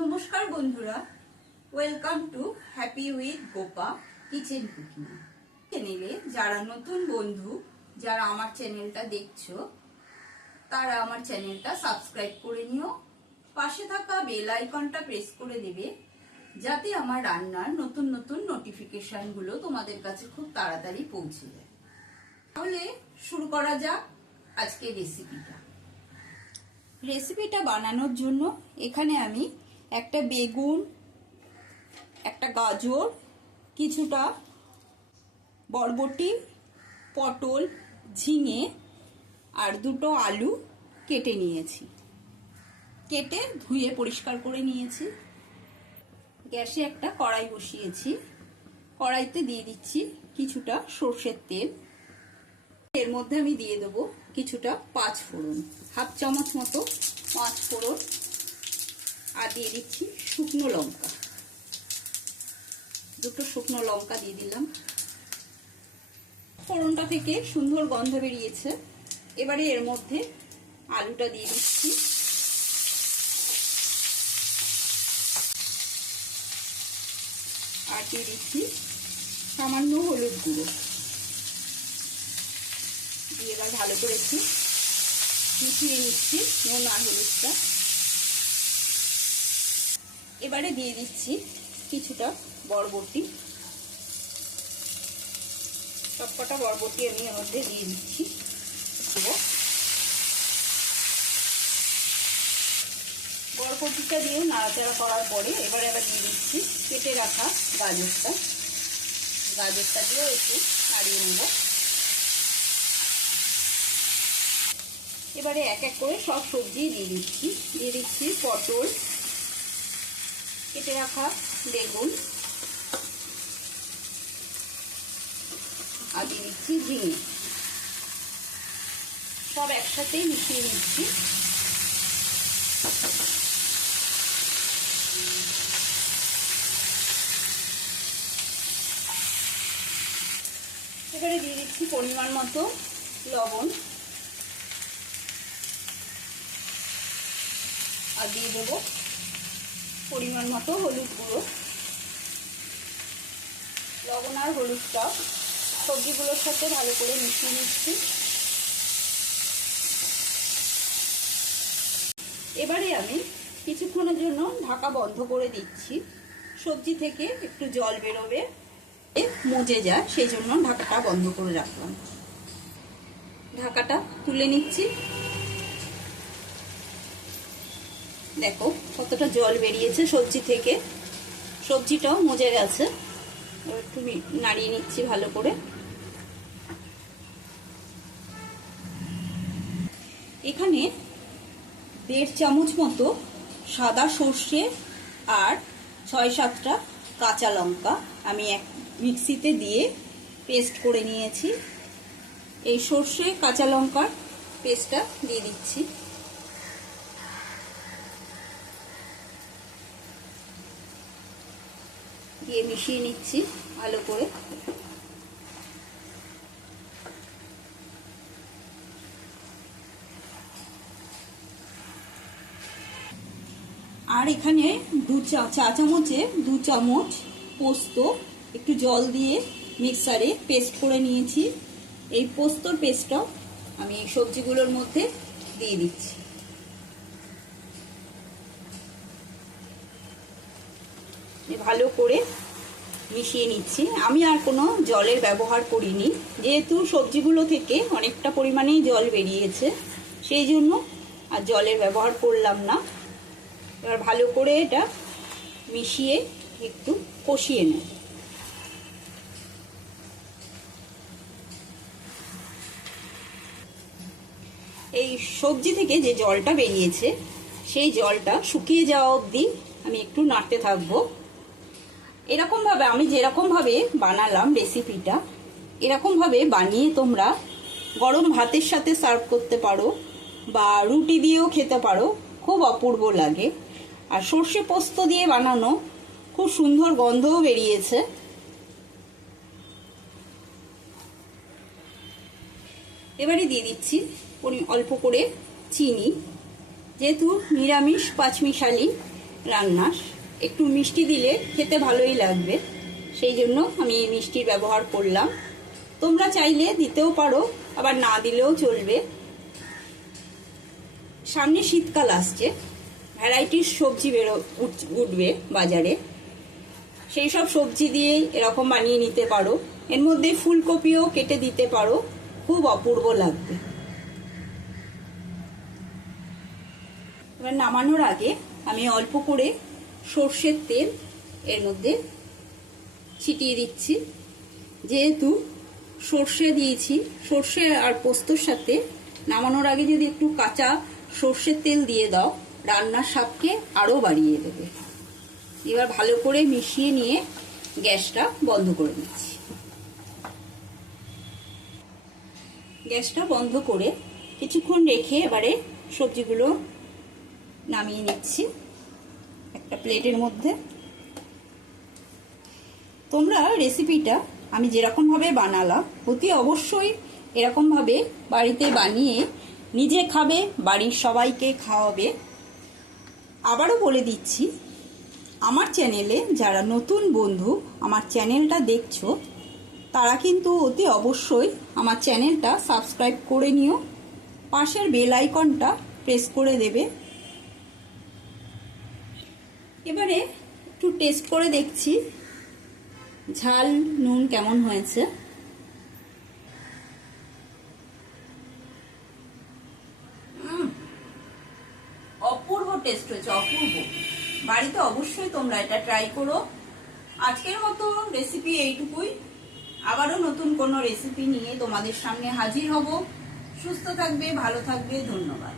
নমস্কার বন্ধুরা, welcome to happy with Gopa kitchen cooking চ্যানেলে। যারা নতুন বন্ধু, যারা আমার চ্যানেলটা দেখছো, তারা আমার চ্যানেলটা সাবস্ক্রাইব করে নিও। পাশে থাকা বেল আইকনটা প্রেস করে দেবে, যাতে আমার রান্নার নতুন নতুন নোটিফিকেশনগুলো তোমাদের কাছে খুব তাড়াতাড়ি পৌঁছে যায়। তাহলে শুরু করা যাক আজকে রেসিপিটা বানানোর জন্য এখানে আমি একটা বেগুন, একটা গাজর, কিছুটা বরবটি, পটল, ঝিঙে আর দুটো আলু কেটে নিয়েছি। কেটে ধুয়ে পরিষ্কার করে নিয়েছি। গ্যাসে একটা কড়াই বসিয়েছি। কড়াইতে দিয়ে দিচ্ছি কিছুটা সর্ষের তেল। এর মধ্যে আমি দিয়ে দেবো কিছুটা 5 ফোড়ন, হাফ চামচ মতো 5 ফোড়ন, আর দিয়ে দিচ্ছি শুকনো লঙ্কা, দুটো শুকনো লঙ্কা দিয়ে দিলাম। ফোড়নটা থেকে সুন্দর গন্ধ বেরিয়েছে। এবারে এর মধ্যে আলুটা দিয়ে দিচ্ছি। আর দিয়ে দিচ্ছি সামান্য হলুদ গুঁড়ো দিয়ে এবার ভালো করে একটু মিশিয়ে নিচ্ছি নুন আর হলুদটা। এবারে দিয়ে দিচ্ছি কিছুটা বরবটি, সবকটা বরবটি আমি এর মধ্যে দিয়ে দিচ্ছি। বরবটিটা দিয়ে নাড়াচাড়া করার পরে এবারে আবার দিয়ে দিচ্ছি কেটে রাখা গাজরটা। গাজরটা দিয়েও একটু নাড়িয়ে নেব। এবারে এক এক করে সব সবজি দিয়ে দিচ্ছি পটল, কেটে রাখা বেগুন, আর দিয়ে দিচ্ছি ঝিঙে। সব একসাথেই মিশিয়ে নিচ্ছি। এবারে দিয়ে দিচ্ছি পরিমাণ মতো লবণ, আর দিয়ে দেবো পরিমাণ মতো হলুদ গুঁড়ো। লবণ আর হলুদটা সবজিগুলোর সাথে ভালো করে মিশিয়ে নিচ্ছি। এবারে আমি কিছুক্ষণের জন্য ঢাকা বন্ধ করে দিচ্ছি। সবজি থেকে একটু জল বেরোবে, মজে যায়, সেই জন্য ঢাকাটা বন্ধ করে রাখলাম। ঢাকাটা তুলে নিচ্ছি। দেখো কতটা জল বেরিয়েছে সবজি থেকে, সবজিটাও মজে গেছে। একটু নাড়িয়ে নিচ্ছি ভালো করে। এখানে 1.5 চামচ মতো সাদা সর্ষে আর 6-7টা কাঁচা লঙ্কা আমি এক মিক্সিতে দিয়ে পেস্ট করে নিয়েছি। এই সর্ষে কাঁচা লঙ্কার পেস্টটা দিয়ে দিচ্ছি। দিয়ে মিশিয়ে নিচ্ছি ভালো করে। আর এখানে চা চামচে 2 চামচ পোস্ত একটু জল দিয়ে মিক্সারে পেস্ট করে নিয়েছি। এই পোস্তর পেস্টটাও আমি এই সবজিগুলোর মধ্যে দিয়ে দিচ্ছি। ভালো করে মিশিয়ে নিচ্ছি। আমি আর কোনো জলের ব্যবহার করিনি, যেহেতু সবজিগুলো থেকে অনেকটা পরিমাণেই জল বেরিয়েছে, সেই জন্য আর জলের ব্যবহার করলাম না। এবার ভালো করে এটা মিশিয়ে একটু কষিয়ে নেব। এই সবজি থেকে যে জলটা বেরিয়েছে, সেই জলটা শুকিয়ে যাওয়া অবধি আমি একটু নাড়তে থাকবো। এরকমভাবে আমি যেরকমভাবে বানালাম রেসিপিটা, এরকমভাবে বানিয়ে তোমরা গরম ভাতের সাথে সার্ভ করতে পারো বা রুটি দিয়েও খেতে পারো, খুব অপূর্ব লাগে। আর সর্ষে পোস্ত দিয়ে বানানো, খুব সুন্দর গন্ধও বেরিয়েছে। এবারে দিয়ে দিচ্ছি অল্প করে চিনি। যেহেতু নিরামিষ পাঁচমিশালি, রান্না। একটু মিষ্টি দিলে খেতে ভালোই লাগবে, সেই জন্য আমি এই মিষ্টির ব্যবহার করলাম। তোমরা চাইলে দিতেও পারো, আবার না দিলেও চলবে। সামনে শীতকাল আসছে, ভ্যারাইটির সবজি উঠবে বাজারে, সেই সব সবজি দিয়েই এরকম বানিয়ে নিতে পারো। এর মধ্যে ফুলকপিও কেটে দিতে পারো, খুব অপূর্ব লাগবে। এবার নামানোর আগে আমি অল্প করে সর্ষের তেল এর মধ্যে ছিটিয়ে দিচ্ছি। যেহেতু সর্ষে দিয়েছি, সর্ষে আর পোস্তর সাথে নামানোর আগে যদি একটু কাঁচা সর্ষের তেল দিয়ে দাও, রান্নার স্বাদকে আরও বাড়িয়ে দেবে। এবার ভালো করে মিশিয়ে নিয়ে গ্যাসটা বন্ধ করে দিচ্ছি। গ্যাসটা বন্ধ করে কিছুক্ষণ রেখে এবারে সবজিগুলো নামিয়ে নিচ্ছি একটা প্লেটের মধ্যে। তোমরা রেসিপিটা আমি যেরকম ভাবে বানালাম অতি অবশ্যই এরকম ভাবে বাড়িতে বানিয়ে নিজে খাবে, বাড়ির সবাইকে খাওয়াবে। আবারও বলে দিচ্ছি, আমার চ্যানেলে যারা নতুন বন্ধু আমার চ্যানেলটা দেখছো, তারা কিন্তু অতি অবশ্যই আমার চ্যানেলটা সাবস্ক্রাইব করে নিও, পাশের বেল আইকনটা প্রেস করে দেবে। এবারে একটু টেস্ট করে দেখছি ঝাল নুন কেমন হয়েছে। অপূর্ব টেস্ট হয়েছে, অপূর্ব। বাড়িতে অবশ্যই তোমরা এটা ট্রাই করো। আজকের মতো রেসিপি এইটুকুই। আবারও নতুন কোনো রেসিপি নিয়ে তোমাদের সামনে হাজির হব। সুস্থ থাকবে, ভালো থাকবে, ধন্যবাদ।